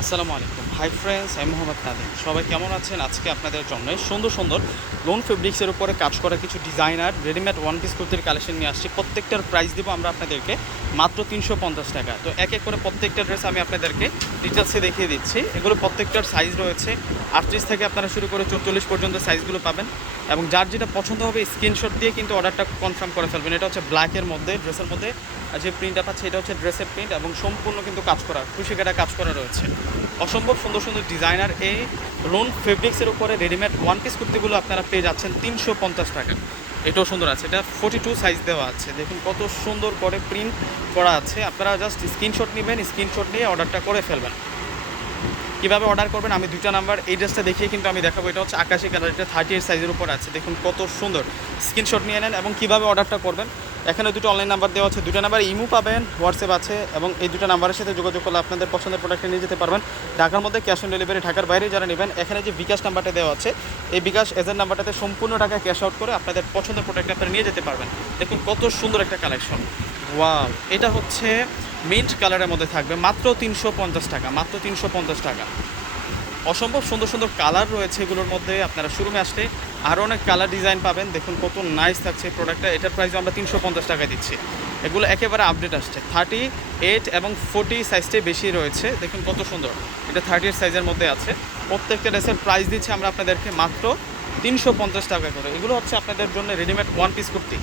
আসসালামু আলাইকুম। Hi friends আমি মোহাম্মদ নাদিম সবাই কেমন আছেন? আজকে আপনাদের জন্য সুন্দর সুন্দর লোন ফেব্রিক্সের উপরে কাজ করা কিছু ডিজাইনার রেডিমেড ওয়ান পিস কুর্তির কালেকশন নিয়ে আসছি। প্রত্যেকটার প্রাইস দেবো আমরা আপনাদেরকে মাত্র তিনশো পঞ্চাশ টাকা। তো এক এক করে প্রত্যেকটা ড্রেস আমি আপনাদেরকে ডিটেলসে দেখিয়ে দিচ্ছি। এগুলো প্রত্যেকটার সাইজ রয়েছে। আটত্রিশ থেকে আপনারা শুরু করে চৌচল্লিশ পর্যন্ত সাইজগুলো পাবেন। এবং যার যেটা পছন্দ হবে স্ক্রিনশট দিয়ে কিন্তু অর্ডারটা কনফার্ম করে ফেলবেন। এটা হচ্ছে ব্ল্যাকের মধ্যে ড্রেসের মধ্যে। আর যে প্রিন্টটা পাচ্ছে, এটা হচ্ছে ড্রেসের প্রিন্ট এবং সম্পূর্ণ কিন্তু কাজ করা খুশি কাটা কাজ করা রয়েছে। অসম্ভব সুন্দর সুন্দর ডিজাইনার এই লোন ফেব্রিক্সের উপরে রেডিমেড ওয়ান পিস কুর্তিগুলো আপনারা পেয়ে যাচ্ছেন তিনশো পঞ্চাশ টাকা। এটাও সুন্দর আছে। এটা ফোর্টি টু সাইজ দেওয়া আছে। দেখুন কত সুন্দর করে প্রিন্ট করা আছে। আপনারা জাস্ট স্ক্রিনশট নেবেন স্ক্রিনশট নিয়ে অর্ডারটা করে ফেলবেন। কীভাবে অর্ডার করবেন? আমি দুইটা নাম্বার এই ড্রেসটা দেখিয়ে কিন্তু আমি দেখাবো। এটা হচ্ছে আকাশি কালার, এটা থার্টি এইট সাইজের উপর আছে। দেখুন কত সুন্দর। স্ক্রিনশট নিয়ে নেন এবং কীভাবে অর্ডারটা করবেন? এখানে দুটো অনলাইন নাম্বার দেওয়া আছে। দুটো নাম্বার ইমো পাবেন হোয়াটসঅ্যাপ আছে এবং এই দুটো নাম্বারের সাথে যোগাযোগ করলে আপনাদের পছন্দের প্রোডাক্টটা নিয়ে যেতে পারবেন। ঢাকার মধ্যে ক্যাশ অন ডেলিভারি ঢাকার বাইরে যারা নেবেন, এখানে যে বিকাশ নাম্বারটা দেওয়া আছে, এই বিকাশ এজেন্ট নাম্বারটাতে সম্পূর্ণ টাকা ক্যাশ আউট করে আপনাদের পছন্দের প্রোডাক্ট আপনারা নিয়ে যেতে পারবেন। দেখুন কত সুন্দর একটা কালেকশন ওয়াও এটা হচ্ছে মিন্ট কালারের মধ্যে থাকবে, মাত্র তিনশো পঞ্চাশ টাকা, মাত্র তিনশো পঞ্চাশ টাকা। অসম্ভব সুন্দর সুন্দর কালার রয়েছে এগুলোর মধ্যে। আপনারা শোরুমে আসলে আরও অনেক কালার ডিজাইন পাবেন। দেখুন কত নাইস থাকছে প্রোডাক্টটা এটার প্রাইসও আমরা তিনশো পঞ্চাশ টাকা দিচ্ছি। এগুলো একেবারে আপডেট আসছে। থার্টি এইট এবং ফোর্টি সাইজটাই বেশি রয়েছে। দেখুন কত সুন্দর। এটা থার্টি এইট সাইজের মধ্যে আছে। প্রত্যেকটা ড্রেসের প্রাইস দিচ্ছি আমরা আপনাদেরকে মাত্র তিনশো পঞ্চাশ টাকা করে। এগুলো হচ্ছে আপনাদের জন্য রেডিমেড ওয়ান পিস কুর্তি।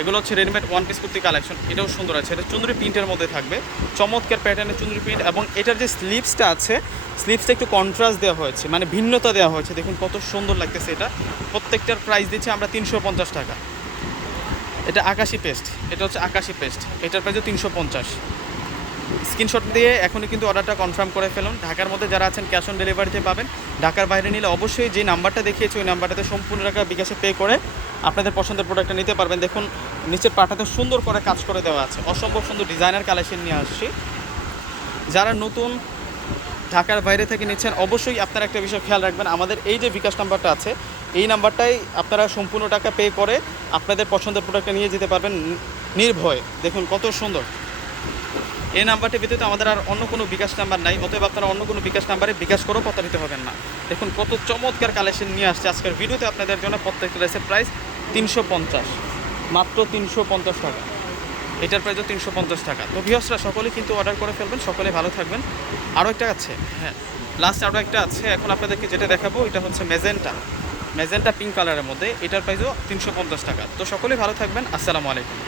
এগুলো হচ্ছে readymade one piece kurti collection এটাও সুন্দর আছে। এটা চুন্দরি প্রিন্টের মধ্যে থাকবে। চমৎকার প্যাটার্নের চুন্দরি প্রিন্ট এবং এটার যে স্লিপসটা আছে স্লিপসটা একটু কন্ট্রাস্ট দেওয়া হয়েছে মানে ভিন্নতা দেওয়া হয়েছে। দেখুন কত সুন্দর লাগতেছে এটা। প্রত্যেকটার প্রাইস দিচ্ছে আমরা তিনশো পঞ্চাশ টাকা। এটা আকাশি পেস্ট এটা হচ্ছে আকাশি পেস্ট এটার প্রাইসও তিনশো পঞ্চাশ। স্ক্রিনশট দিয়ে এখনই কিন্তু অর্ডারটা কনফার্ম করে ফেলুন। ঢাকার মধ্যে যারা আছেন ক্যাশ অন ডেলিভারিতে পাবেন। ঢাকার বাইরে নিলে অবশ্যই যে নাম্বারটা দেখিয়েছি, ওই নাম্বারটাতে সম্পূর্ণ টাকা বিকাশে পে করে আপনাদের পছন্দের প্রোডাক্টটা নিতে পারবেন। দেখুন, নিচের পাটাতে সুন্দর করে কাজ করে দেওয়া আছে। অসম্ভব সুন্দর ডিজাইনার কালেকশন নিয়ে আসছি। যারা নতুন ঢাকার বাইরে থেকে নিচ্ছেন, অবশ্যই আপনারা একটা বিষয় খেয়াল রাখবেন। আমাদের এই যে বিকাশ নাম্বারটা আছে, এই নাম্বারটাই আপনারা সম্পূর্ণ টাকা পে করে আপনাদের পছন্দের প্রোডাক্টটা নিয়ে যেতে পারবেন নির্ভয়ে। দেখুন, কত সুন্দর। এই নাম্বারটি ব্যতীত আমাদের আর অন্য কোনো বিকাশ নাম্বার নাই। অতএব আপনারা অন্য কোনো বিকাশ নাম্বারে বিকাশ করেও প্রতারিত হবেন না। দেখুন, কত চমৎকার কালেকশন নিয়ে আসছে আজকের ভিডিওতে আপনাদের জন্য প্রত্যেকটা রয়েছে প্রাইস তিনশো পঞ্চাশ। মাত্র তিনশো পঞ্চাশ টাকা। এটার প্রাইসও তিনশো পঞ্চাশ টাকা। তো ভিওসরা সকলে কিন্তু অর্ডার করে ফেলবেন, সকলে ভালো থাকবেন। আরও একটা আছে হ্যাঁ। লাস্ট আরও একটা আছে, এখন আপনাদেরকে যেটা দেখাবো, এটা হচ্ছে মেজেন্টা মেজেন্টা পিঙ্ক কালারের মধ্যে, এটার প্রাইসও তিনশো পঞ্চাশ টাকা। তো সকলেই ভালো থাকবেন, আসসালামু আলাইকুম।